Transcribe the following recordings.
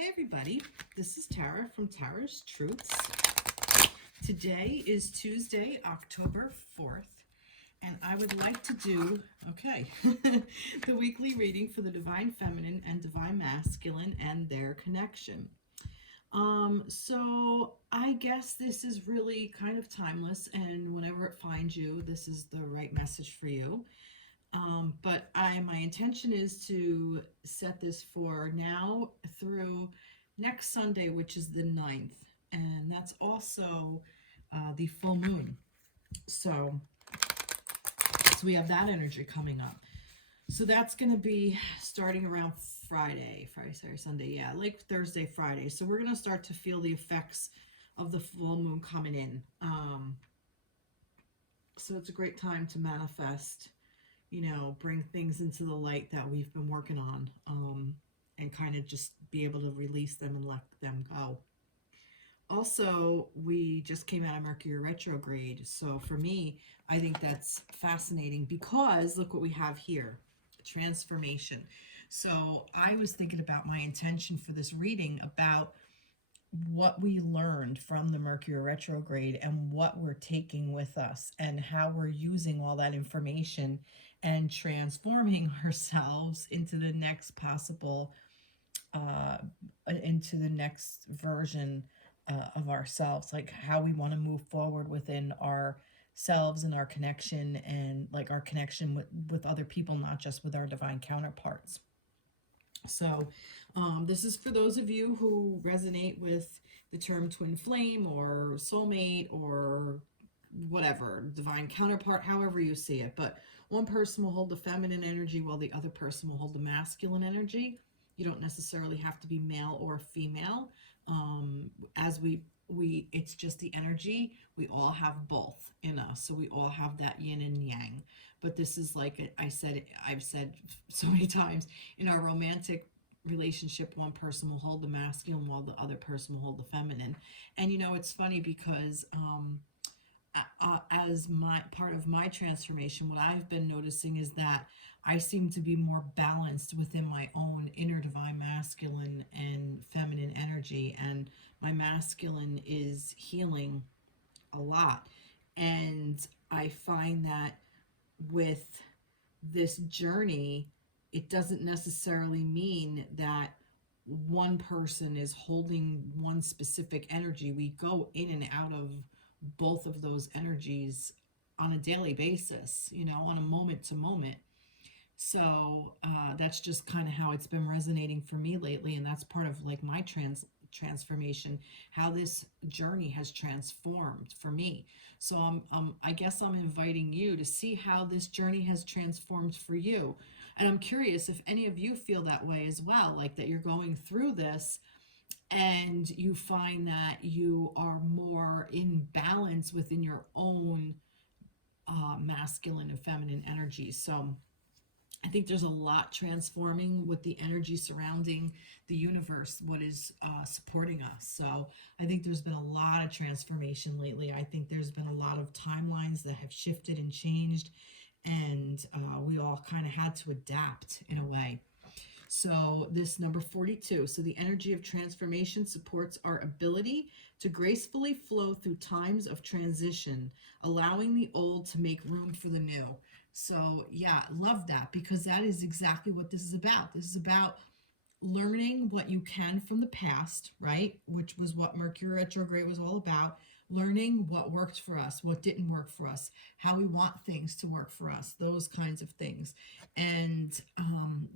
Hey everybody, this is Tara from Tara's Truths. Today is Tuesday, October 4th, and I would like to do, the weekly reading for the Divine Feminine and Divine Masculine and their connection. So I guess this is really kind of timeless, and whenever it finds you, this is the right message for you. But my intention is to set this for now through next Sunday, which is the 9th, and that's also the full moon. So we have that energy coming up. So that's going to be starting around Friday, Saturday, Sunday, yeah, like Thursday, Friday. So we're going to start to feel the effects of the full moon coming in. So it's a great time to manifest, bring things into the light that we've been working on, and kind of just be able to release them and let them go. Also, we just came out of Mercury retrograde. So for me, I think that's fascinating because look what we have here, transformation. So I was thinking about my intention for this reading about what we learned from the Mercury retrograde and what we're taking with us and how we're using all that information and transforming ourselves into the next possible, into the next version of ourselves, like how we want to move forward within ourselves and our connection, and like our connection with other people, not just with our divine counterparts. So this is for those of you who resonate with the term twin flame or soulmate or whatever, divine counterpart, however you see it. But one person will hold the feminine energy while the other person will hold the masculine energy. You don't necessarily have to be male or female. As it's just the energy. We all have both in us. So we all have that yin and yang. But this is like I've said so many times, in our romantic relationship, one person will hold the masculine while the other person will hold the feminine. And it's funny because as my part of my transformation, what I've been noticing is that I seem to be more balanced within my own inner divine masculine and feminine energy, and my masculine is healing a lot. And I find that with this journey, it doesn't necessarily mean that one person is holding one specific energy. We go in and out of both of those energies on a daily basis, on a moment to moment. So that's just kind of how it's been resonating for me lately, and that's part of like my transformation, how this journey has transformed for me. So I guess I'm inviting you to see how this journey has transformed for you. And I'm curious if any of you feel that way as well, like that you're going through this and you find that you are more in balance within your own masculine and feminine energy. So I think there's a lot transforming with the energy surrounding the universe, what is supporting us. So I think there's been a lot of transformation lately. I think there's been a lot of timelines that have shifted and changed, and we all kind of had to adapt in a way. So this number 42, so the energy of transformation supports our ability to gracefully flow through times of transition, allowing the old to make room for the new. So yeah, love that, because that is exactly what this is about. This is about learning what you can from the past, right? Which was what Mercury retrograde was all about. Learning what worked for us, what didn't work for us, how we want things to work for us, those kinds of things. And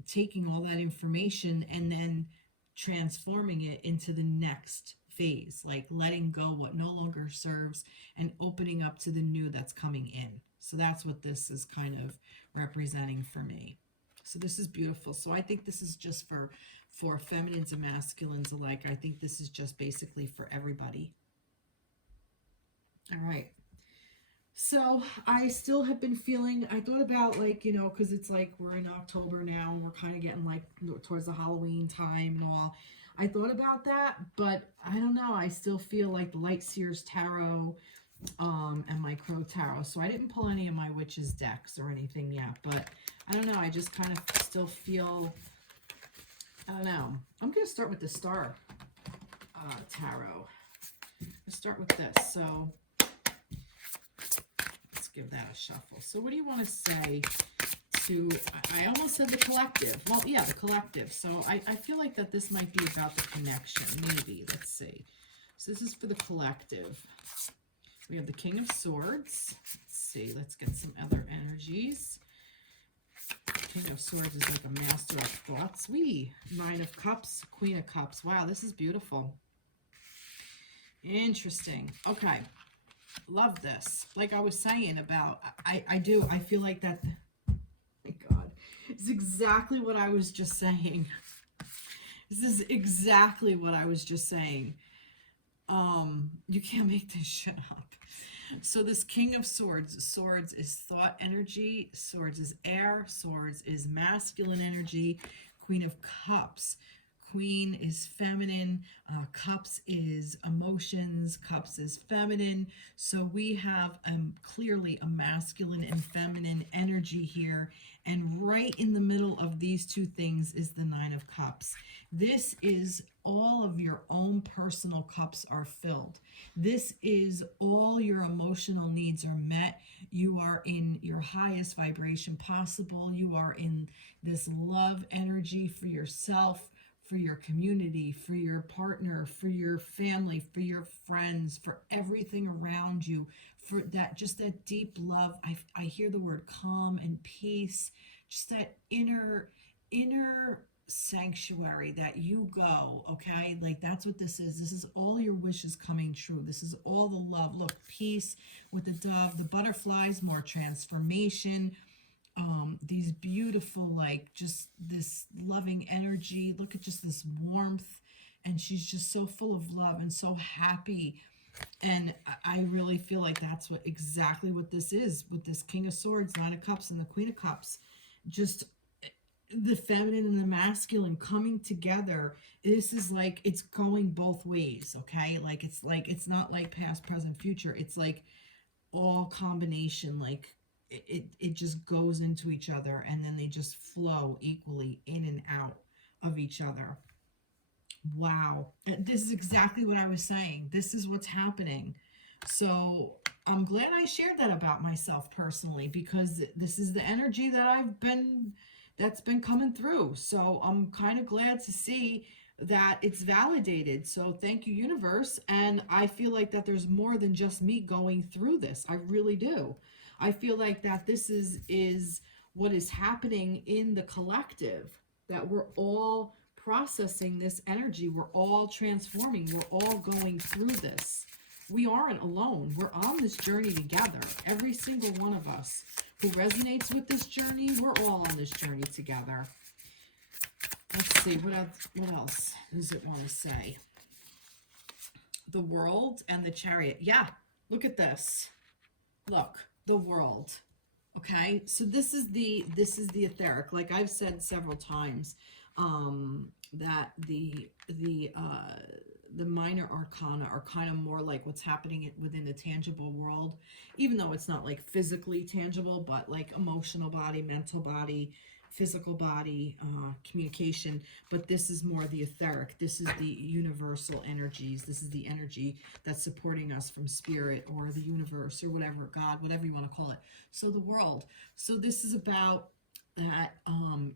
taking all that information and then transforming it into the next phase, like letting go what no longer serves and opening up to the new that's coming in. So that's what this is kind of representing for me. So this is beautiful. So I think this is just for feminines and masculines alike. I think this is just basically for everybody. All right. So I still have been feeling, I thought about like, because it's like we're in October now and we're kind of getting like towards the Halloween time and all. I thought about that, but I don't know. I still feel like the Light Seers Tarot and my Crow Tarot. So I didn't pull any of my Witches decks or anything yet, but I don't know. I just kind of still feel I don't know. I'm going to start with the Star Tarot. Let's start with this. So let's give that a shuffle. So what do you want to say to, I almost said the collective. Well, yeah, the collective. So I feel like that this might be about the connection, maybe. Let's see. So this is for the collective. We have the King of Swords. Let's see. Let's get some other energies. King of Swords is like a master of thoughts. Nine of Cups, Queen of Cups. Wow, this is beautiful. Interesting. Okay. Love this. Like I was saying about, I feel like that, oh my God, it's exactly what I was just saying. This is exactly what I was just saying. You can't make this shit up. So this King of Swords, Swords is thought energy, Swords is air, Swords is masculine energy, Queen of Cups. Queen is feminine, Cups is emotions, Cups is feminine. So we have clearly a masculine and feminine energy here. And right in the middle of these two things is the Nine of Cups. This is all of your own personal cups are filled. This is all your emotional needs are met. You are in your highest vibration possible. You are in this love energy for yourself, for your community, for your partner, for your family, for your friends, for everything around you, for that, just that deep love. I hear the word calm and peace, just that inner sanctuary that you go, okay? Like that's what this is. This is all your wishes coming true. This is all the love. Look, peace with the dove, the butterflies, more transformation, these beautiful, like just this loving energy. Look at just this warmth, and she's just so full of love and so happy. And I really feel like that's what exactly what this is with this King of Swords, Nine of Cups, and the Queen of Cups. Just the feminine and the masculine coming together. This is like it's going both ways, okay? Like it's not like past, present, future. It's like all combination, like it just goes into each other, and then they just flow equally in and out of each other. Wow. This is exactly what I was saying. This is what's happening. So I'm glad I shared that about myself personally, because this is the energy that's been coming through. So I'm kind of glad to see that it's validated. So thank you, universe. And I feel like that there's more than just me going through this. I really do. I feel like that this is what is happening in the collective, that we're all processing this energy. We're all transforming. We're all going through this. We aren't alone. We're on this journey together. Every single one of us who resonates with this journey, we're all on this journey together. Let's see, what else does it want to say? The World and the Chariot. Yeah, look at this. Look, the World. Okay, so this is the etheric. Like I've said several times, that the minor arcana are kind of more like what's happening within the tangible world, even though it's not like physically tangible, but like emotional body, mental body, physical body, communication. But this is more the etheric. This is the universal energies. This is the energy that's supporting us from spirit or the universe or whatever, God, whatever you want to call it. So the world. So this is about that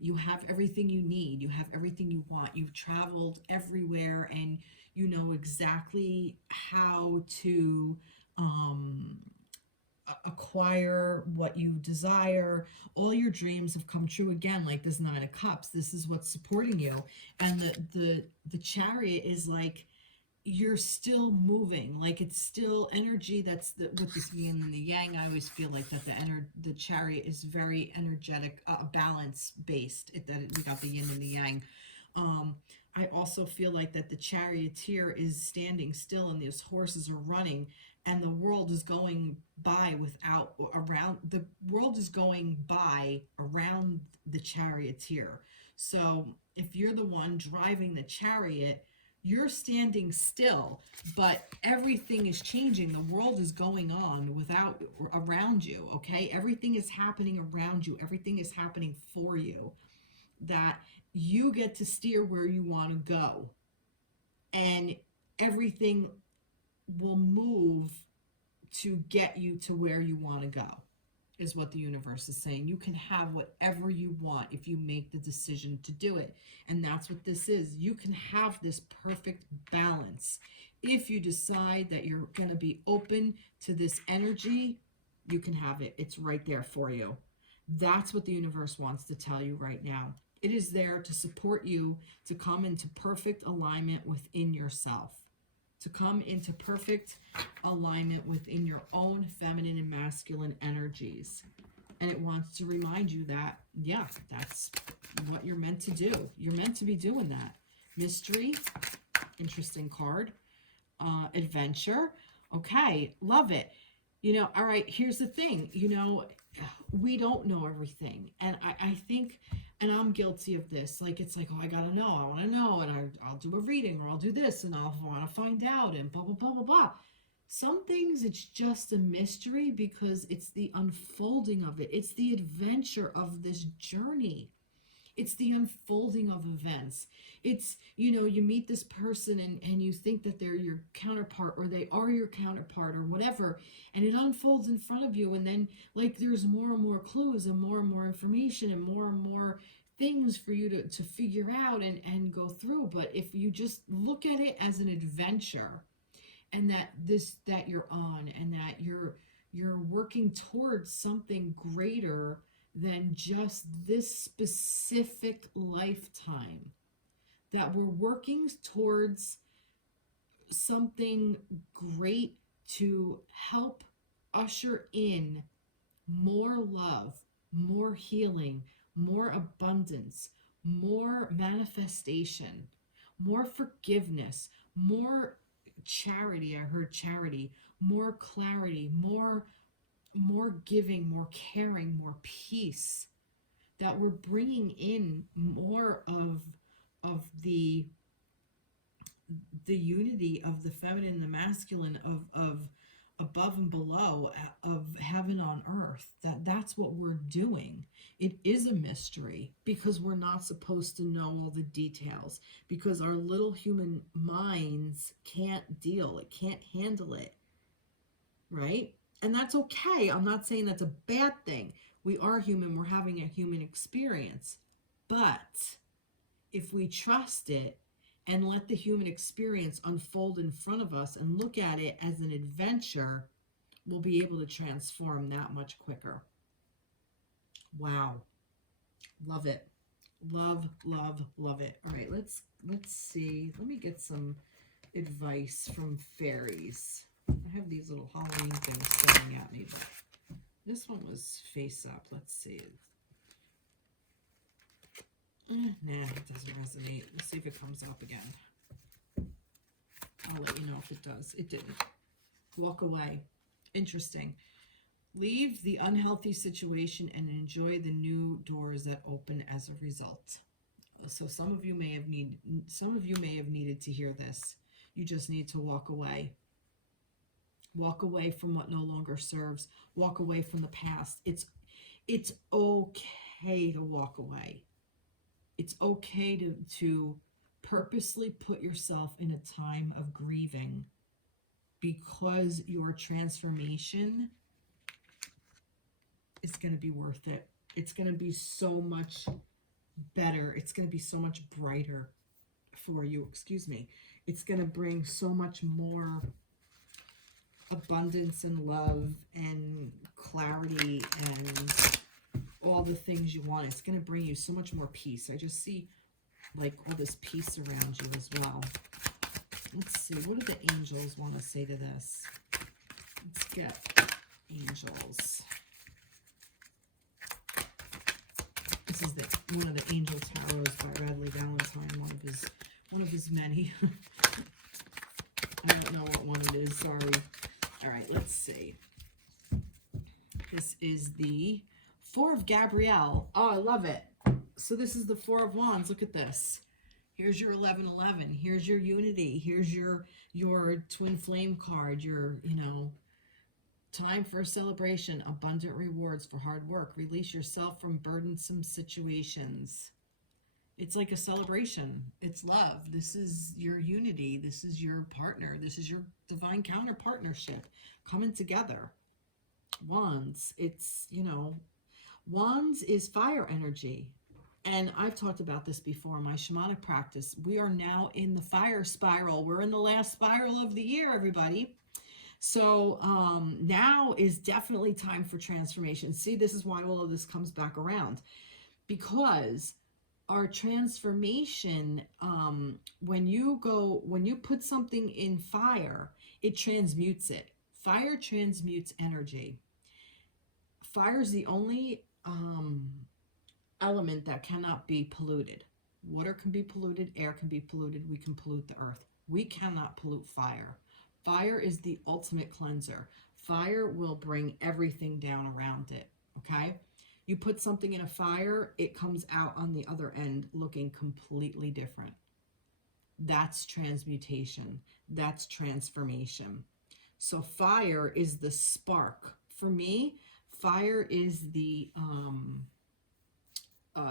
you have everything you need, you have everything you want, you've traveled everywhere, and you know exactly how to acquire what you desire. All your dreams have come true. Again, like this Nine of Cups, this is what's supporting you. And the Chariot is like you're still moving, like it's still energy. That's with this yin and the yang. I always feel like that the Chariot is very energetic, balance based. We got the yin and the yang. I also feel like that the charioteer is standing still, and these horses are running, and the world is going by the world is going by around the charioteer. So if you're the one driving the chariot, you're standing still, but everything is changing. The world is going on around you, okay? Everything is happening around you. Everything is happening for you. That You get to steer where you want to go, and everything will move to get you to where you want to go, is what the universe is saying. You can have whatever you want if you make the decision to do it. And that's what this is. You can have this perfect balance. If you decide that you're going to be open to this energy, you can have it. It's right there for you. That's what the universe wants to tell you right now. It is there to support you to come into perfect alignment within yourself, to come into perfect alignment within your own feminine and masculine energies. And it wants to remind you that, yeah, that's what you're meant to do. You're meant to be doing that. Mystery, interesting card. Adventure, okay, love it. All right, here's the thing, we don't know everything. And I think, and I'm guilty of this, like, it's like, oh, I gotta know, I want to know, and I'll do a reading, or I'll do this, and I'll want to find out, and blah blah blah blah blah. Some things, it's just a mystery because it's the unfolding of it. It's the adventure of this journey. It's the unfolding of events. It's, you meet this person, and you think that they're your counterpart, or they are your counterpart, or whatever, and it unfolds in front of you. And then, like, there's more and more clues and more information and more things for you to figure out and go through. But if you just look at it as an adventure, and that you're on, and that you're working towards something greater than just this specific lifetime, that we're working towards something great to help usher in more love, more healing, more abundance, more manifestation, more forgiveness, more charity. I heard charity, more clarity, more giving, more caring, more peace. That we're bringing in more of the unity of the feminine and the masculine, of above and below, of heaven on earth. That's what we're doing. It is a mystery because we're not supposed to know all the details, because our little human minds can't deal, it can't handle it, right? And that's okay. I'm not saying that's a bad thing. We are human, we're having a human experience. But if we trust it and let the human experience unfold in front of us and look at it as an adventure, we'll be able to transform that much quicker. Wow. Love it. Love, love, love it. All right, let's see. Let me get some advice from fairies. I have these little Halloween things staring at me, but this one was face up. Let's see. Nah, it doesn't resonate. Let's see if it comes up again. I'll let you know if it does. It didn't. Walk away. Interesting. Leave the unhealthy situation and enjoy the new doors that open as a result. So some of you may have needed to hear this. You just need to walk away. Walk away from what no longer serves. Walk away from the past. It's okay to walk away. It's okay to purposely put yourself in a time of grieving, because your transformation is going to be worth it. It's going to be so much better. It's going to be so much brighter for you. Excuse me. It's going to bring so much more abundance and love and clarity and all the things you want. It's going to bring you so much more peace. I just see like all this peace around you as well. Let's see, what do the angels want to say to this? Let's get angels. This is one of the angel tarots by Radley Valentine, one of his many. I don't know what one it is, sorry. All right, let's see. This is the Four of Gabrielle. Oh, I love it. So this is the Four of Wands. Look at this. Here's your 1111. Here's your unity. Here's your twin flame card. Your, time for a celebration. Abundant rewards for hard work. Release yourself from burdensome situations. It's like a celebration. It's love. This is your unity. This is your partner. This is your divine counter partnership coming together. Wands, it's, wands is fire energy. And I've talked about this before in my shamanic practice. We are now in the fire spiral. We're in the last spiral of the year, everybody. So now is definitely time for transformation. See, this is why all of this comes back around, because our transformation, when you put something in fire, it transmutes it. Fire transmutes energy. Fire is the only element that cannot be polluted. Water can be polluted, air can be polluted, we can pollute the earth. We cannot pollute fire. Fire is the ultimate cleanser. Fire will bring everything down around it, okay? You put something in a fire, it comes out on the other end looking completely different. That's transmutation. That's transformation. So fire is the spark. For me, fire is the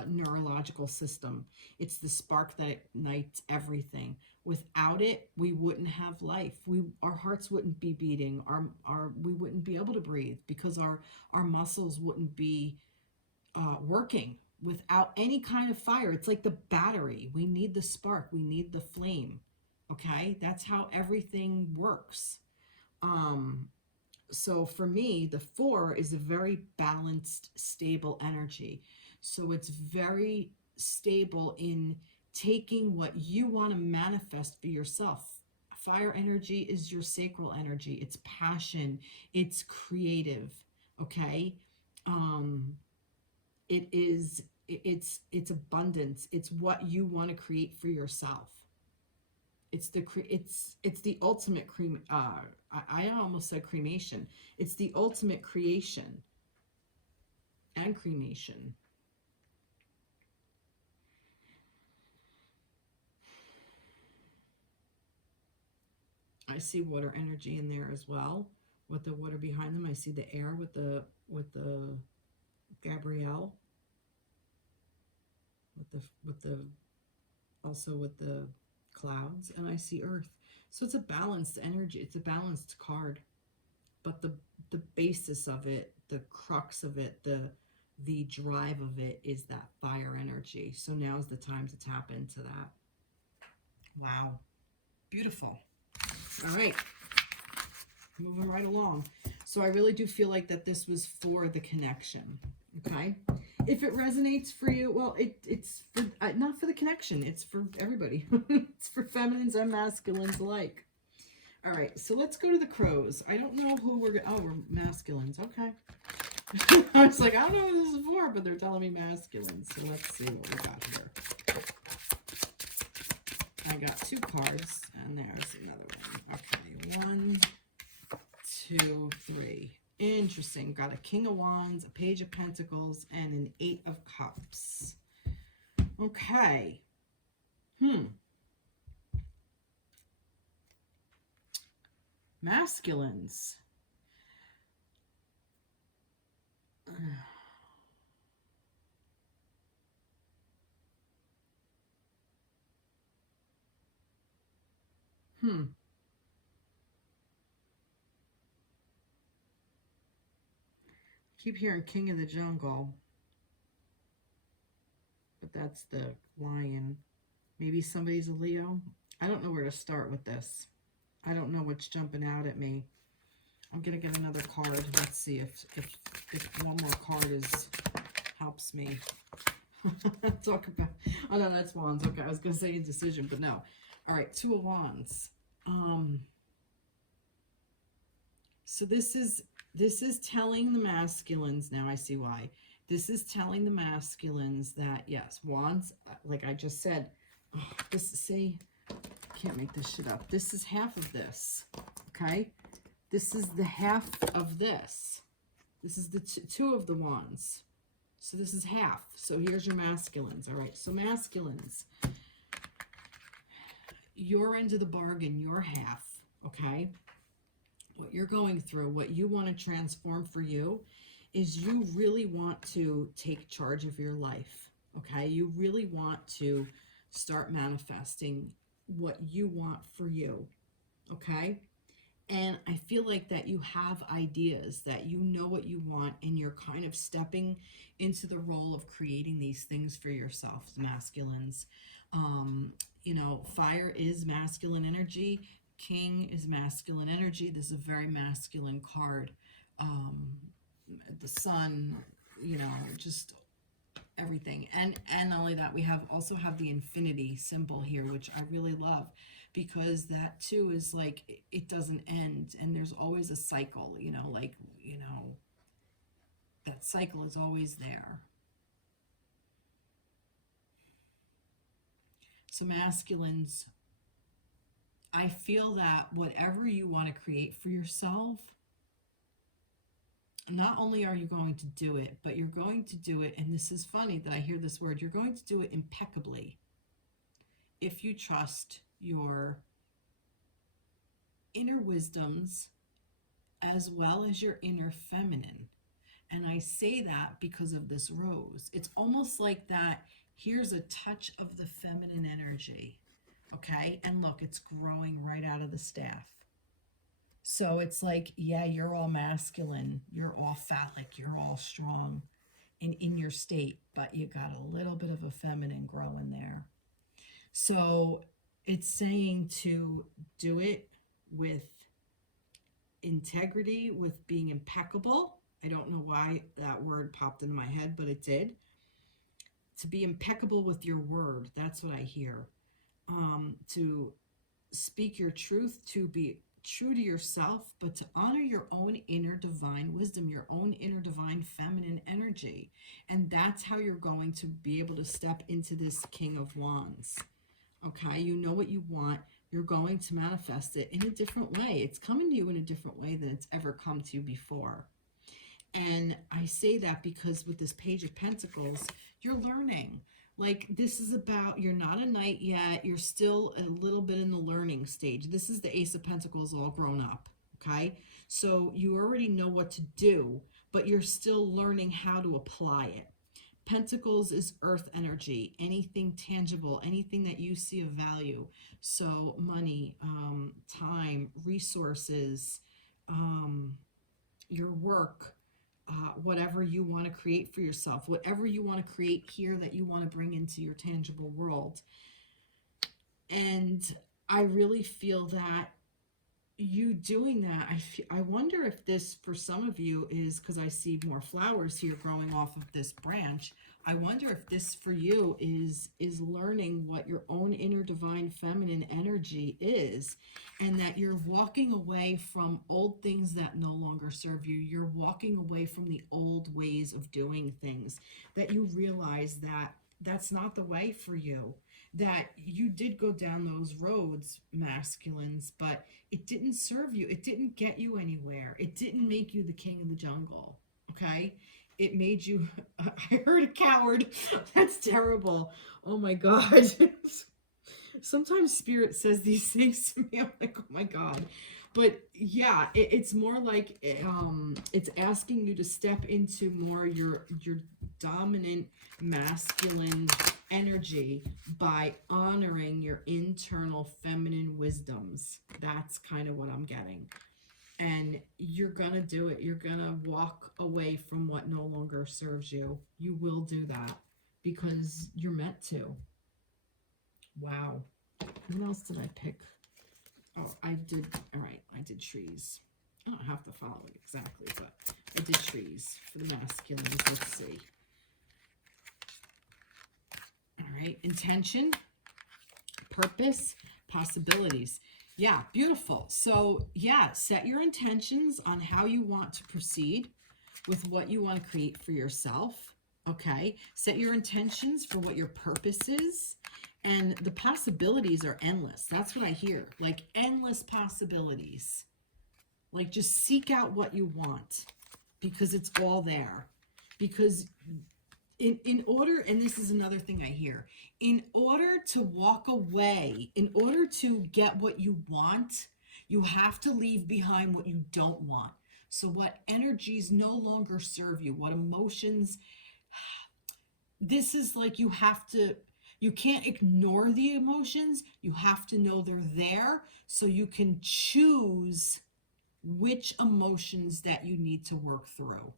neurological system. It's the spark that ignites everything. Without it, we wouldn't have life. Our hearts wouldn't be beating. We wouldn't be able to breathe because our muscles wouldn't be working. Without any kind of fire, it's like the battery. We need the spark. We need the flame. Okay, that's how everything works. So for me, the 4 is a very balanced, stable energy. So it's very stable in taking what you want to manifest for yourself. Fire energy is your sacral energy. It's passion. It's creative. Okay. It's abundance. It's what you want to create for yourself. It's the ultimate cream. I almost said cremation. It's the ultimate creation and cremation. I see water energy in there as well. With the water behind them, I see the air with the Gabrielle. With the also with the clouds, and I see earth. So it's a balanced energy. It's a balanced card. But the basis of it, the crux of it, the drive of it is that fire energy. So now is the time to tap into that. Wow. Beautiful. All right. Moving right along. So I really do feel like that this was for the connection. Okay. If it resonates for you, well, it's for, not for the connection. It's for everybody. It's for feminines and masculines alike. All right, so let's go to the crows. I don't know who we're... Oh, we're masculines. Okay. I was like, I don't know what this is for, but they're telling me masculines. So let's see what we got here. I got 2 cards, and there's another one. Okay, 1, 2, 3. Interesting. Got a King of Wands, a Page of Pentacles, and an 8 of Cups. Okay. Masculines. Keep hearing King of the Jungle, but that's the lion. Maybe somebody's a Leo. I don't know where to start with this. I don't know what's jumping out at me. I'm gonna get another card. Let's see if one more card helps me. Talk about... Oh no, that's Wands. Okay, I was gonna say indecision, but no. All right, 2 of Wands. So this is telling the masculines, now I see why. This is telling the masculines that, yes, Wands, like I just said, can't make this shit up. This is half of this, okay? This is the half of this. This is the 2 of the Wands. So this is half. So here's your masculines, all right? So masculines, your end of the bargain, your half, okay? What you're going through, what you want to transform for you is you really want to take charge of your life, Okay, you really want to start manifesting what you want for you. Okay, and I feel like that you have ideas, that you know what you want, and you're kind of stepping into the role of creating these things for yourself, masculines. Um, fire is masculine energy, king is masculine energy. This is a very masculine card. Um, the sun, just everything. And not only that, we have also have the infinity symbol here, which I really love, because that too is like it doesn't end, and there's always a cycle, that cycle is always there. So masculines, I feel that whatever you want to create for yourself, not only are you going to do it, but you're going to do it, and this is funny that I hear this word, you're going to do it impeccably if you trust your inner wisdoms as well as your inner feminine. And I say that because of this rose. It's almost like that. Here's a touch of the feminine energy. Okay. And look, it's growing right out of the staff. So it's like, yeah, you're all masculine, you're all phallic, you're all strong in your state, but you got a little bit of a feminine growing there. So it's saying to do it with integrity, with being impeccable. I don't know why that word popped in my head, but it did. To be impeccable with your word, that's what I hear. To speak your truth, to be true to yourself, but to honor your own inner divine wisdom, your own inner divine feminine energy. And that's how you're going to be able to step into this King of Wands. Okay, you know what you want. You're going to manifest it in a different way. It's coming to you in a different way than it's ever come to you before. And I say that because with this Page of Pentacles, you're learning. Like, this is about, you're not a knight yet. You're still a little bit in the learning stage. This is the Ace of Pentacles all grown up. Okay, so you already know what to do, but you're still learning how to apply it. Pentacles is earth energy, anything tangible, anything that you see of value. So money, time, resources, your work, whatever you want to create for yourself, whatever you want to create here that you want to bring into your tangible world. And I really feel that you doing that, I wonder if this for some of you is, because I see more flowers here growing off of this branch, I wonder if this for you is learning what your own inner divine feminine energy is, and that you're walking away from old things that no longer serve you. You're walking away from the old ways of doing things, that you realize that that's not the way for you, that you did go down those roads, masculines, but it didn't serve you. It didn't get you anywhere. It didn't make you the king of the jungle. Okay? It made you, I heard a coward. That's terrible. Oh my God. Sometimes spirit says these things to me. I'm like, oh my God. But yeah, it's more like it's asking you to step into more your dominant masculine energy by honoring your internal feminine wisdoms. That's kind of what I'm getting. And you're gonna do it. You're gonna walk away from what no longer serves you. You will do that because you're meant to. Wow. What else did I pick? Oh, I did. All right, I did trees. I don't have to follow it exactly, but I did trees for the masculines. Let's see. All right, intention, purpose, possibilities. Yeah, beautiful. So yeah, set your intentions on how you want to proceed with what you want to create for yourself. Okay, set your intentions for what your purpose is. And the possibilities are endless. That's what I hear. Like endless possibilities. Like just seek out what you want because it's all there. Because in order, and this is another thing I hear, in order to walk away, in order to get what you want, you have to leave behind what you don't want. So what energies no longer serve you, what emotions this is like you can't ignore the emotions. You have to know they're there so you can choose which emotions that you need to work through.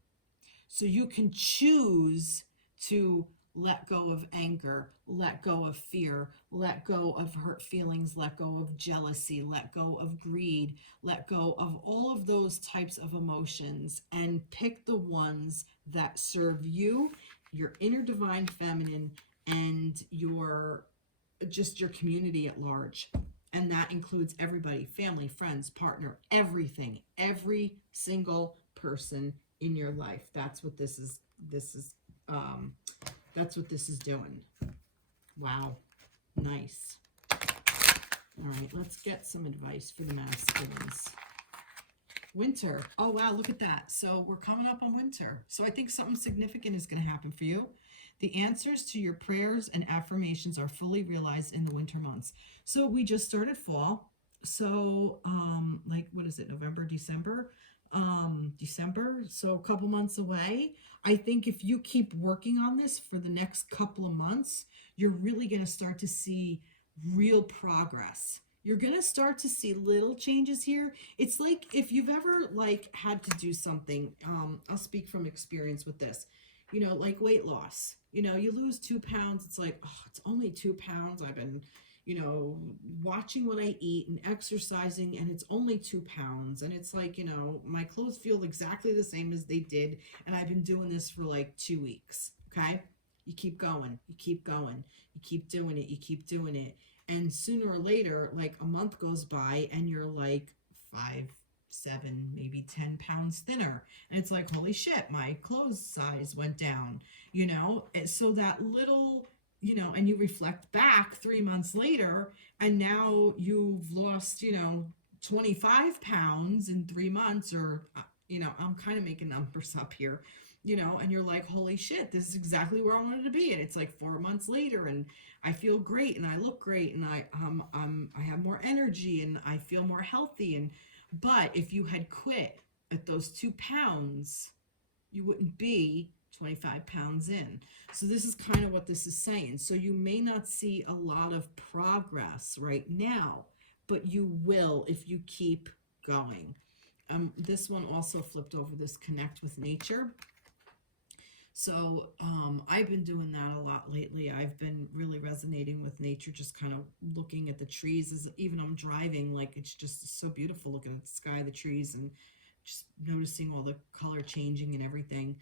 So you can choose to let go of anger, let go of fear, let go of hurt feelings, let go of jealousy, let go of greed, let go of all of those types of emotions, and pick the ones that serve you, your inner divine feminine, and your community at large. And that includes everybody, family, friends, partner, everything, every single person in your life. That's what um that's what this is doing. Wow. Nice. All right, let's get some advice for the masculines. Winter. Oh wow, look at that. So we're coming up on winter. So I think something significant is going to happen for you. The answers to your prayers and affirmations are fully realized in the winter months. So we just started fall. So like what is it? November, December? December. So a couple months away. I think if you keep working on this for the next couple of months, you're really going to start to see real progress. You're going to start to see little changes here. It's like if you've ever like had to do something, I'll speak from experience with this, like weight loss, you lose 2 pounds. It's like, oh, it's only 2 pounds. I've been, watching what I eat and exercising, and it's only 2 pounds. And it's like, my clothes feel exactly the same as they did. And I've been doing this for like 2 weeks. Okay. You keep going, you keep going, you keep doing it, you keep doing it. And sooner or later, like a month goes by and you're like 5, 7, maybe 10 pounds thinner. And it's like, holy shit, my clothes size went down, And so that little, and you reflect back 3 months later, and now you've lost, 25 pounds in 3 months, or, I'm kind of making numbers up here, and you're like, holy shit, this is exactly where I wanted to be. And it's like 4 months later, and I feel great, and I look great, and I have more energy, and I feel more healthy. But if you had quit at those 2 pounds, you wouldn't be 25 pounds in. So this is kind of what this is saying. So you may not see a lot of progress right now, but you will if you keep going. This one also flipped over, this connect with nature. So I've been doing that a lot lately. I've been really resonating with nature, just kind of looking at the trees. As even I'm driving, like it's just so beautiful looking at the sky, the trees, and just noticing all the color changing and everything.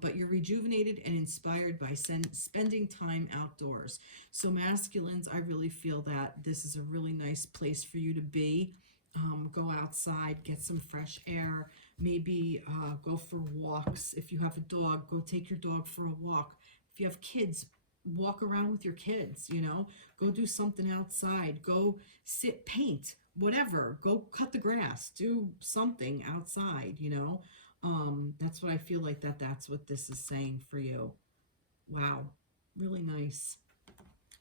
But you're rejuvenated and inspired by spending time outdoors. So masculines, I really feel that this is a really nice place for you to be. Go outside, get some fresh air, maybe go for walks. If you have a dog, go take your dog for a walk. If you have kids, walk around with your kids, go do something outside, go sit, paint, whatever, go cut the grass, do something outside, that's what I feel like that's what this is saying for you. Wow, really nice.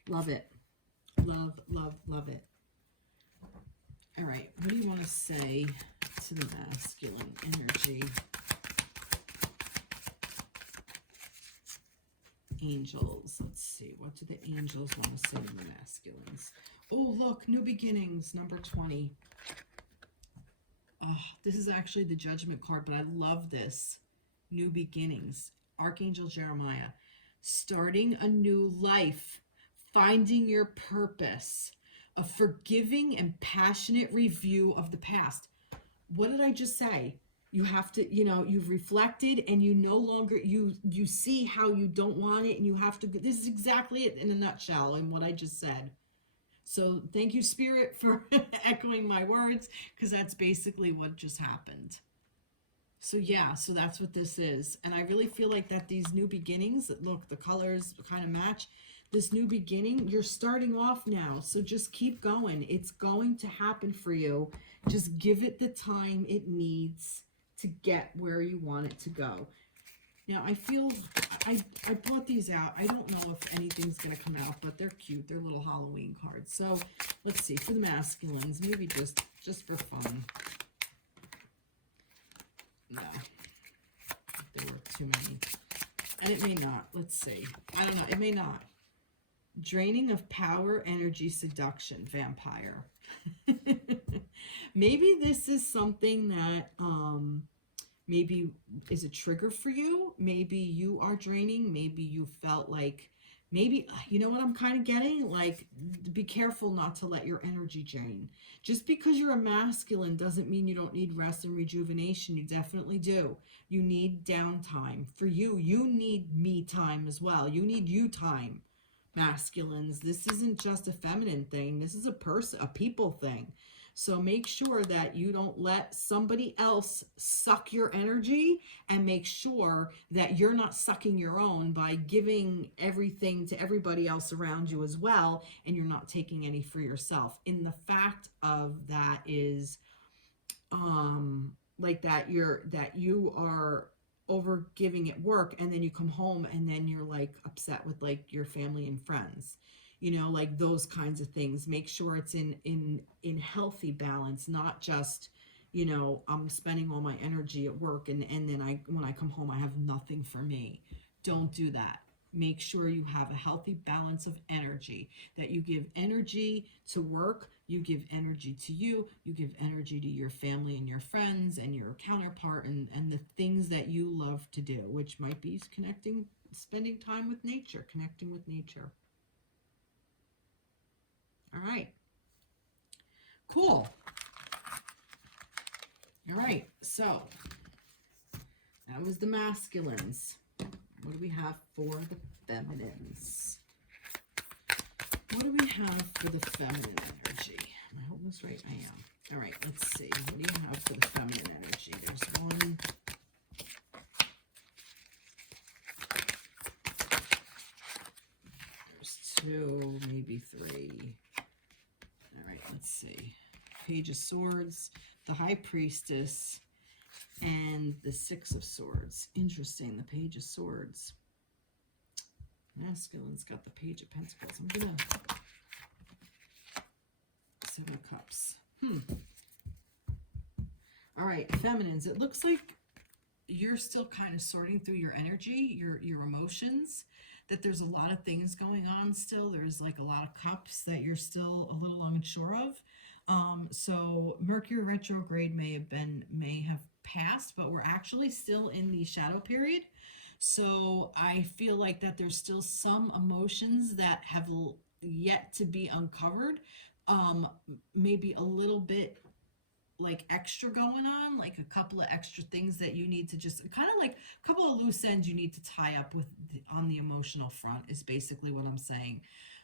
Love it. Love, love, love it. All right, what do you want to say to the masculine energy? Angels. Let's see. What do the angels want to say to the masculines? Oh, look, new beginnings, number 20. Oh, this is actually the judgment card, but I love this. New beginnings. Archangel Jeremiah. Starting a new life. Finding your purpose. A forgiving and passionate review of the past. What did I just say? You have to, you've reflected, and you no longer, you see how you don't want it, and you have to, this is exactly it in a nutshell in what I just said. So thank you, Spirit, for echoing my words, because that's basically what just happened. So yeah, so that's what this is. And I really feel like that these new beginnings, look, the colors kind of match. This new beginning, you're starting off now. So just keep going. It's going to happen for you. Just give it the time it needs to get where you want it to go. Now, I feel, I brought these out. I don't know if anything's going to come out, but they're cute. They're little Halloween cards. So let's see, for the masculines, maybe just for fun. No, there were too many. And it may not. Let's see. I don't know. It may not. Draining of power, energy, seduction, vampire. Maybe this is something that maybe is a trigger for you. Maybe you are draining. Maybe you felt like, maybe, you know what I'm kind of getting? Like, be careful not to let your energy drain. Just because you're a masculine doesn't mean you don't need rest and rejuvenation. You definitely do. You need downtime. For you, you need me time as well. You need you time, masculines. This isn't just a feminine thing. This is a people thing. So make sure that you don't let somebody else suck your energy, and make sure that you're not sucking your own by giving everything to everybody else around you as well, and you're not taking any for yourself. In the fact of that is like that you are over giving at work, and then you come home and then you're like upset with like your family and friends, you know, like those kinds of things. Make sure it's in healthy balance, not just, you know, I'm spending all my energy at work, and then when I come home I have nothing for me. Don't do that. Make sure you have a healthy balance of energy, that you give energy to work, you give energy to you, you give energy to your family and your friends and your counterpart, and the things that you love to do, which might be connecting, spending time with nature, connecting with nature. All right. Cool. All right. So that was the masculines. What do we have for the feminines? What do we have for the feminine energy? Am I holding this right? I am. All right, let's see. What do you have for the feminine energy? There's one. There's two, maybe three. All right, let's see. Page of Swords, the High Priestess, and the Six of Swords. Interesting, the Page of Swords. Masculine's got the Page of Pentacles. I'm gonna... Seven of Cups. All right, feminines. It looks like you're still kind of sorting through your energy, your emotions, that there's a lot of things going on still. There's like a lot of cups that you're still a little unsure of. So Mercury retrograde may have passed, but we're actually still in the shadow period. So I feel like that there's still some emotions that have yet to be uncovered. Maybe a little bit like extra going on, like a couple of extra things that you need to just kind of like a couple of loose ends you need to tie up with on the emotional front, is basically what I'm saying.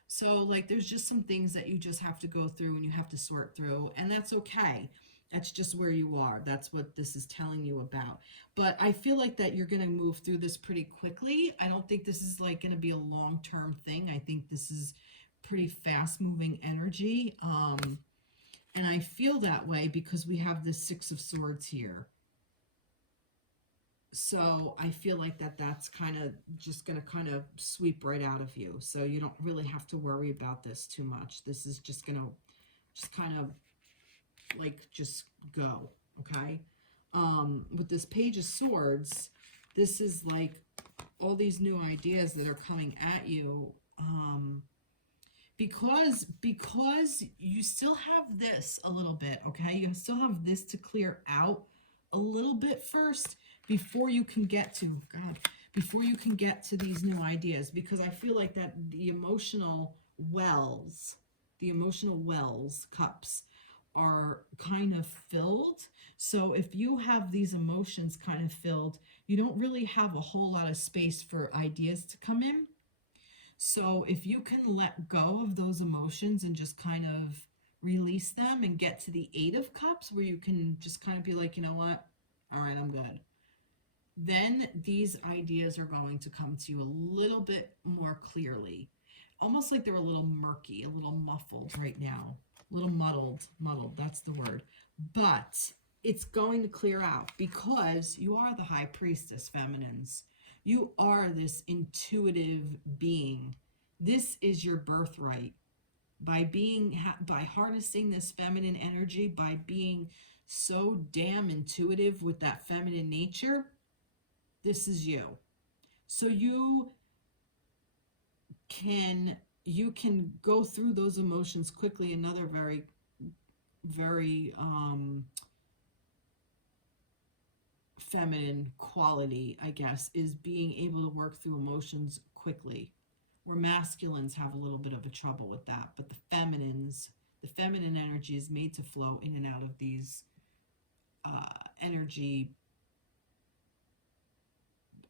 So like there's just some things that you just have to go through and you have to sort through, and that's okay. That's just where you are. That's what this is telling you about. But I feel like that you're going to move through this pretty quickly. I don't think this is like going to be a long-term thing. I think this is pretty fast-moving energy. And I feel that way because we have the Six of Swords here. So I feel like that's kind of just going to kind of sweep right out of you. So you don't really have to worry about this too much. This is just going to just kind of like just go, okay? With this Page of Swords, this is like all these new ideas that are coming at you. Because you still have this a little bit, okay? You still have this to clear out a little bit first before you can get to, before you can get to these new ideas. Because I feel like that the emotional wells, cups, are kind of filled. So if you have these emotions kind of filled, you don't really have a whole lot of space for ideas to come in. So if you can let go of those emotions and just kind of release them and get to the Eight of Cups, where you can just kind of be like, you know what? All right, I'm good. Then these ideas are going to come to you a little bit more clearly. Almost like they're a little murky, a little muffled right now. A little muddled, that's the word. But it's going to clear out because you are the High Priestess, feminines. You are this intuitive being. This is your birthright. By harnessing this feminine energy, by being so damn intuitive with that feminine nature, this is you. So can you can go through those emotions quickly. Another very, very feminine quality, I guess, is being able to work through emotions quickly. Where masculines have a little bit of a trouble with that, but the feminine energy is made to flow in and out of these uh, energy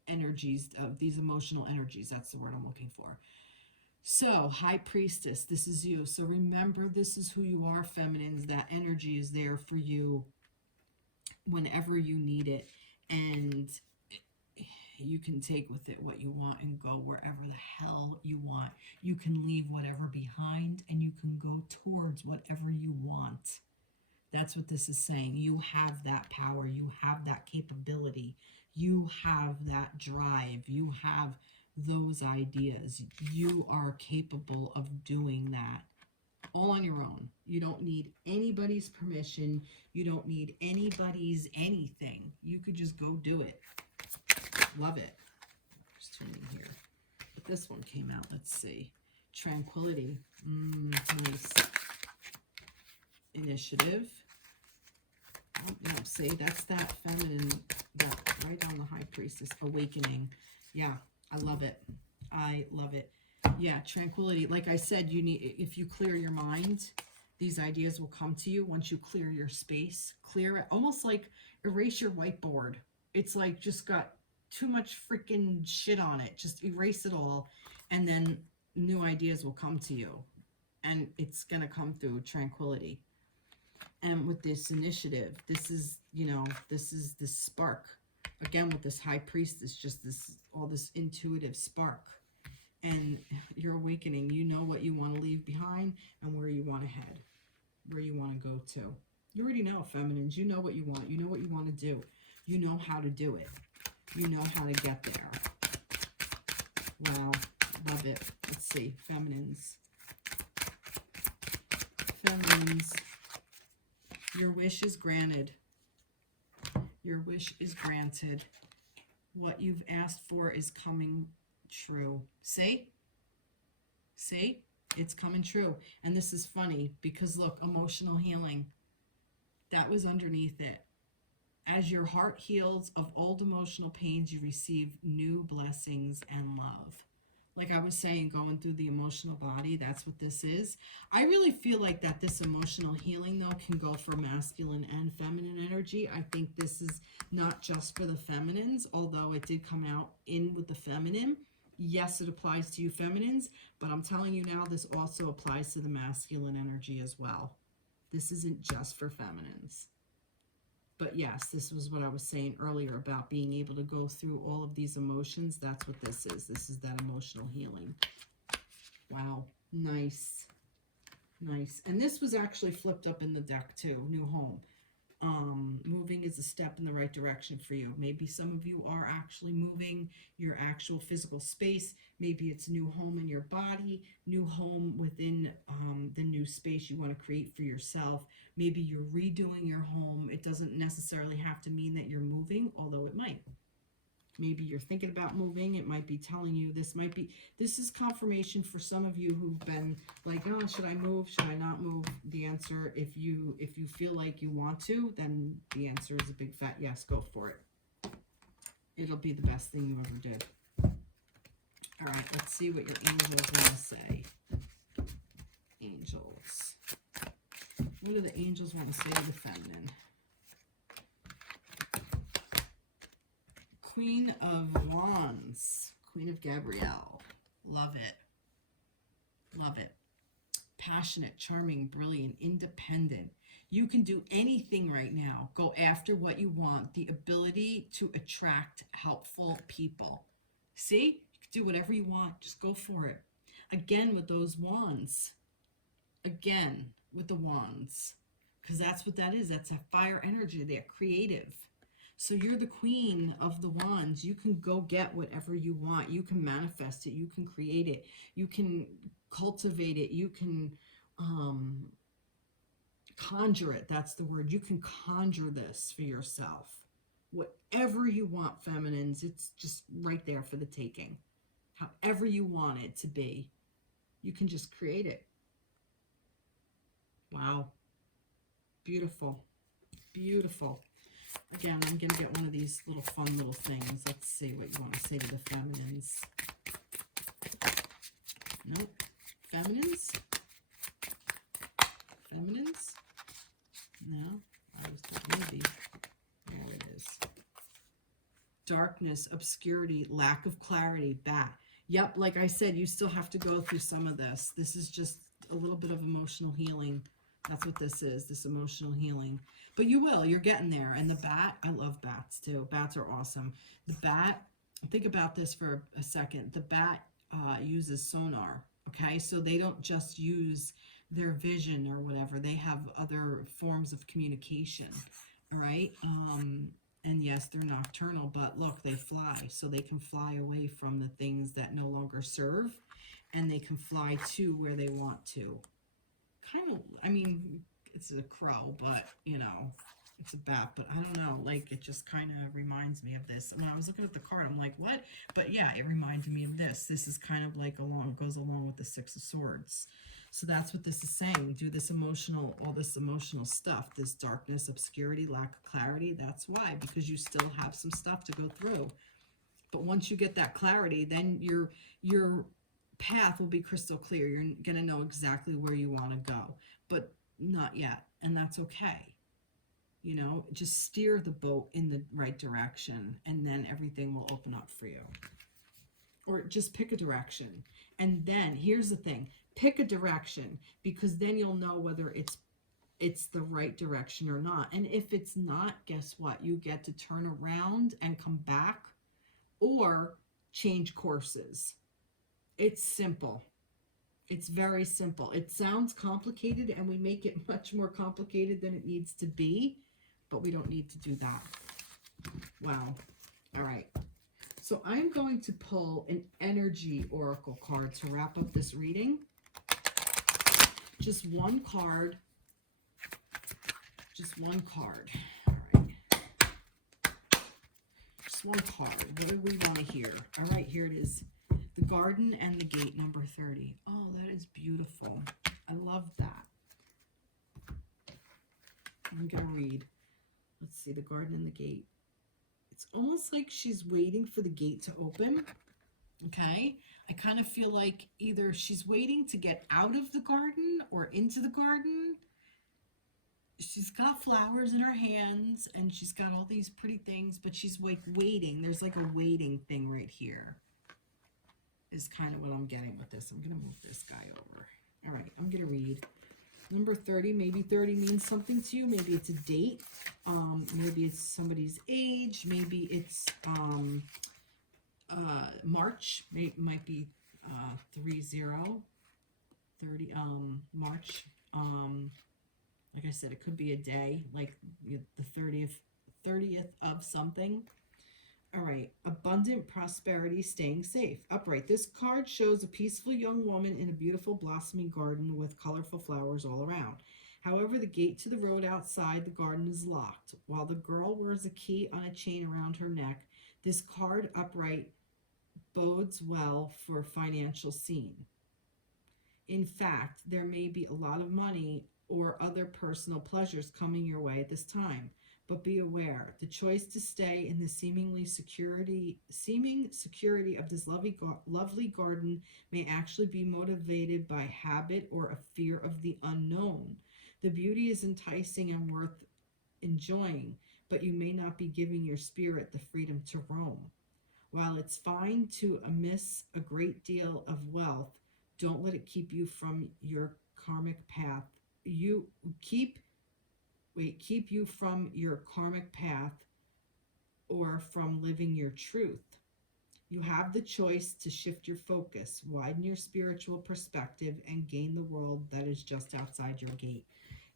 energies of these emotional energies. That's the word I'm looking for. So, High Priestess, this is you. So remember, this is who you are, feminines. That energy is there for you whenever you need it. And you can take with it what you want and go wherever the hell you want. You can leave whatever behind and you can go towards whatever you want. That's what this is saying. You have that power. You have that capability. You have that drive. You have those ideas. You are capable of doing that all on your own. You don't need anybody's permission. You don't need anybody's anything. You could just go do it. Love it. Just turning here. But this one came out. Let's see. Tranquility. Nice. Initiative. Oh, no, see, that's that feminine, that right on the High Priestess. Awakening. Yeah, I love it. I love it. Yeah, tranquility. Like I said, you need, if you clear your mind, these ideas will come to you once you clear your space. Clear it, almost like erase your whiteboard. It's like just got too much freaking shit on it. Just erase it all, and then new ideas will come to you. And it's going to come through tranquility. And with this initiative, this is, this is this spark. Again, with this High Priestess, just this, all this intuitive spark. And you're awakening. You know what you want to leave behind and where you want to head, where you want to go to. You already know, feminines. You know what you want. You know what you want to do. You know how to do it. You know how to get there. Wow. Love it. Let's see. Feminines. Feminines. Your wish is granted. Your wish is granted. What you've asked for is coming true. See? See? It's coming true. And this is funny because look, emotional healing. That was underneath it. As your heart heals of old emotional pains, you receive new blessings and love. Like I was saying, going through the emotional body, that's what this is. I really feel like that this emotional healing, though, can go for masculine and feminine energy. I think this is not just for the feminines, although it did come out in with the feminine. Yes, it applies to you feminines, but I'm telling you now, this also applies to the masculine energy as well. This isn't just for feminines. But yes, this was what I was saying earlier about being able to go through all of these emotions. That's what this is. This is that emotional healing. Wow. Nice. Nice. And this was actually flipped up in the deck too. New home. Moving is a step in the right direction for you. Maybe some of you are actually moving your actual physical space. Maybe it's new home in your body, new home within the new space you want to create for yourself. Maybe you're redoing your home. It doesn't necessarily have to mean that you're moving, although it might. Maybe you're thinking about moving. It might be telling you this is confirmation for some of you who've been like, oh, should I move? Should I not move? The answer, if you feel like you want to, then the answer is a big fat yes, go for it. It'll be the best thing you ever did. All right, let's see what your angels want to say. Angels. What do the angels want to say to the feminine? Queen of Wands, Queen of Gabrielle. Love it. Love it. Passionate, charming, brilliant, independent. You can do anything right now. Go after what you want. The ability to attract helpful people. See? You can do whatever you want. Just go for it. Again with those wands. Again with the wands. Because that's what that is. That's a fire energy. They're creative. So you're the queen of the wands. You can go get whatever you want. You can manifest it. You can create it. You can cultivate it. You can conjure it. That's the word. You can conjure this for yourself. Whatever you want, feminines, it's just right there for the taking. However you want it to be, you can just create it. Wow. Beautiful. Beautiful. Again, I'm going to get one of these little fun little things. Let's see what you want to say to the feminines. Nope. Feminines? Feminines? No. I was thought maybe. There it is. Darkness, obscurity, lack of clarity, bat. Yep, like I said, you still have to go through some of this. This is just a little bit of emotional healing. That's what this is, this emotional healing. But you will, you're getting there. And the bat, I love bats too. Bats are awesome. The bat, think about this for a second. The bat uses sonar, okay? So they don't just use their vision or whatever. They have other forms of communication, all right? And yes, they're nocturnal, but look, they fly. So they can fly away from the things that no longer serve, and they can fly to where they want to. Kind of, I mean, it's a crow, but, you know, it's a bat, but I don't know, like, it just kind of reminds me of this. When I was looking at the card, I'm like, what? But yeah, it reminded me of this. This is kind of like goes along with the Six of Swords. So that's what this is saying. Do this emotional, all this emotional stuff, this darkness, obscurity, lack of clarity. That's why, because you still have some stuff to go through. But once you get that clarity, then your path will be crystal clear. You're going to know exactly where you want to go, but not yet. And that's okay. You know, just steer the boat in the right direction, and then everything will open up for you. Or just pick a direction. And then here's the thing, pick a direction, because then you'll know whether it's the right direction or not. And if it's not, guess what? You get to turn around and come back or change courses. It's simple. It's very simple. It sounds complicated, and we make it much more complicated than it needs to be, but we don't need to do that. Wow. All right. So I'm going to pull an energy oracle card to wrap up this reading. Just one card. Just one card. All right. Just one card. What do we want to hear? All right, here it is. The Garden and the Gate, number 30. Oh, that is beautiful. I love that. I'm going to read. Let's see, the Garden and the Gate. It's almost like she's waiting for the gate to open. Okay? I kind of feel like either she's waiting to get out of the garden or into the garden. She's got flowers in her hands, and she's got all these pretty things, but she's like waiting. There's like a waiting thing right here. Is kind of what I'm getting with this. I'm going to move this guy over. All right, I'm going to read. Number 30, maybe 30 means something to you. Maybe it's a date. Maybe it's somebody's age. Maybe it's March. Might be 30, March. Like I said, it could be a day, like the 30th of something. All right, abundant prosperity, staying safe. Upright. This card shows a peaceful young woman in a beautiful blossoming garden with colorful flowers all around. However, the gate to the road outside the garden is locked. While the girl wears a key on a chain around her neck, this card upright bodes well for financial scene. In fact, there may be a lot of money or other personal pleasures coming your way at this time. But be aware, the choice to stay in the seeming security of this lovely garden may actually be motivated by habit or a fear of the unknown. The beauty is enticing and worth enjoying, but you may not be giving your spirit the freedom to roam. While it's fine to amass a great deal of wealth, don't let it keep you from your karmic path. Keep you from your karmic path or from living your truth. You have the choice to shift your focus, widen your spiritual perspective, and gain the world that is just outside your gate.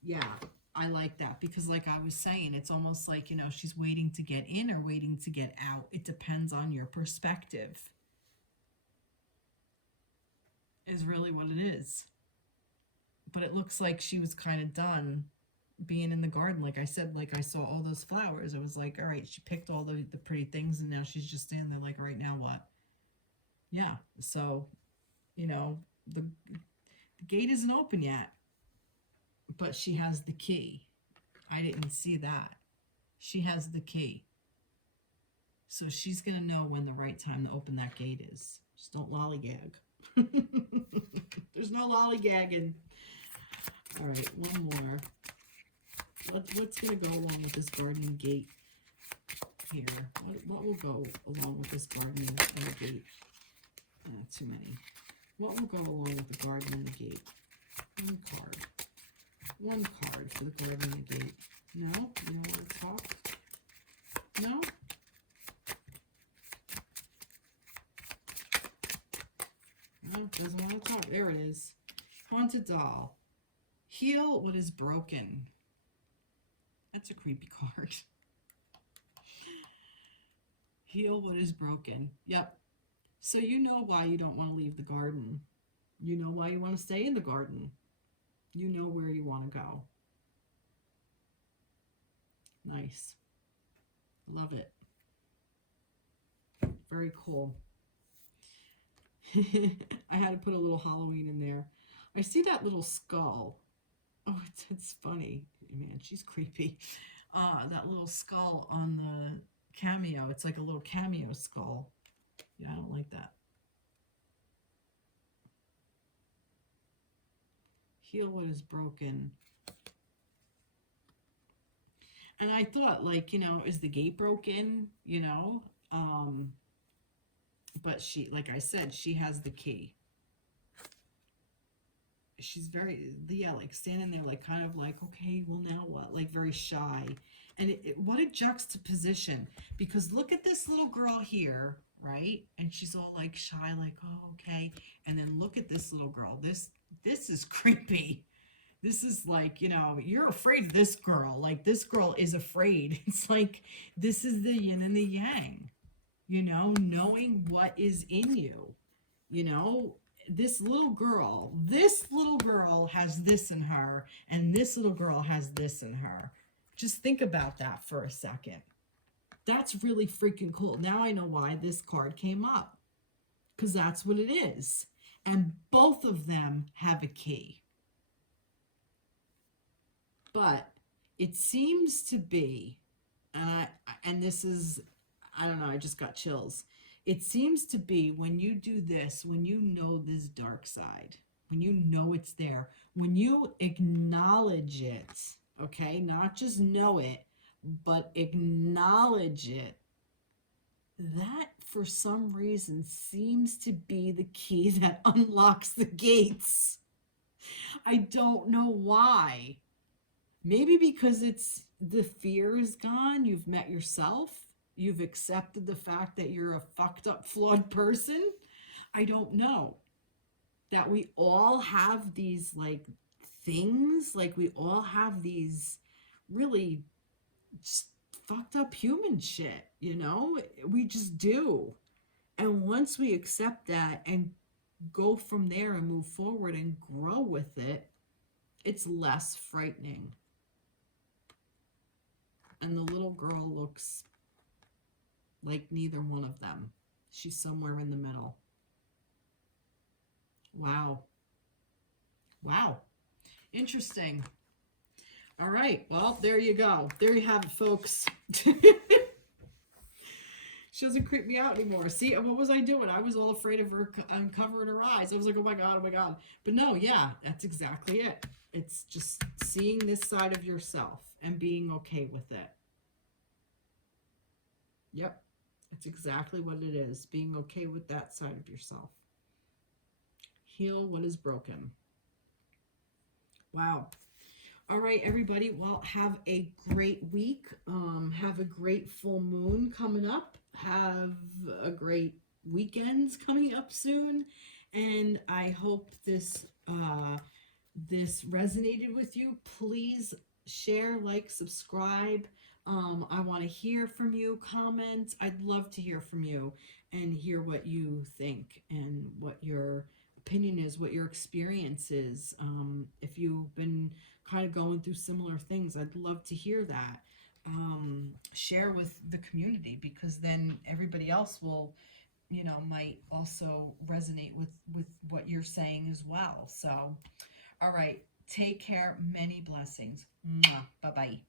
Yeah, I like that, because like I was saying, it's almost like, you know, she's waiting to get in or waiting to get out. It depends on your perspective, is really what it is. But it looks like she was kind of done being in the garden. Like I said, like I saw all those flowers. I was like, all right, she picked all the pretty things and now she's just standing there like, all right, now what? Yeah. So, you know, the gate isn't open yet, but she has the key. I didn't see that. She has the key. So she's going to know when the right time to open that gate is. Just don't lollygag. There's no lollygagging. All right, one more. What's going to go along with this gardening gate here? What will go along with this gardening gate? Too many. What will go along with the garden and the gate? One card. One card for the garden and the gate. No? You don't want to talk? No? No, doesn't want to talk. There it is. Haunted doll. Heal what is broken. That's a creepy card. Heal what is broken. Yep. So you know why you don't want to leave the garden. You know why you want to stay in the garden. You know where you want to go. Nice. Love it. Very cool. I had to put a little Halloween in there. I see that little skull. Oh, it's funny. Man, she's creepy. That little skull on the cameo. It's like a little cameo skull. Yeah, I don't like that. Heal what is broken. And I thought, like, you know, is the gate broken? You know? But she, like I said, she has the key. She's very, yeah, like standing there, like kind of like, okay, well now what? Like very shy. And what a juxtaposition. Because look at this little girl here, right? And she's all like shy, like, oh, okay. And then look at this little girl. This is creepy. This is like, you know, you're afraid of this girl. Like this girl is afraid. It's like, this is the yin and the yang. You know, knowing what is in you. You know, this little girl has this in her, and this little girl has this in her. Just think about that for a second. That's really freaking cool. Now I know why this card came up. Because that's what it is. And both of them have a key. But it seems to be, and this is, I don't know, I just got chills. It seems to be when you do this, when you know this dark side, when you know it's there, when you acknowledge it, okay, not just know it, but acknowledge it, that for some reason seems to be the key that unlocks the gates. I don't know why. Maybe because it's the fear is gone, you've met yourself. You've accepted the fact that you're a fucked up, flawed person. I don't know. That we all have these like things, like we all have these really just fucked up human shit, you know? We just do. And once we accept that and go from there and move forward and grow with it, it's less frightening. And the little girl looks like neither one of them. She's somewhere in the middle. Wow. Wow. Interesting. All right. Well, there you go. There you have it, folks. She doesn't creep me out anymore. See, what was I doing? I was all afraid of her uncovering her eyes. I was like, oh my God, oh my God. But no, yeah, that's exactly it. It's just seeing this side of yourself and being okay with it. Yep. That's exactly what it is. Being okay with that side of yourself. Heal what is broken. Wow. All right, everybody. Well, have a great week. Have a great full moon coming up. Have a great weekends coming up soon. And I hope this resonated with you. Please share, like, subscribe. I want to hear from you. Comment. I'd love to hear from you and hear what you think and what your opinion is, what your experience is. If you've been kind of going through similar things, I'd love to hear that. Share with the community, because then everybody else will, might also resonate with what you're saying as well. So, all right, take care. Many blessings. Bye bye.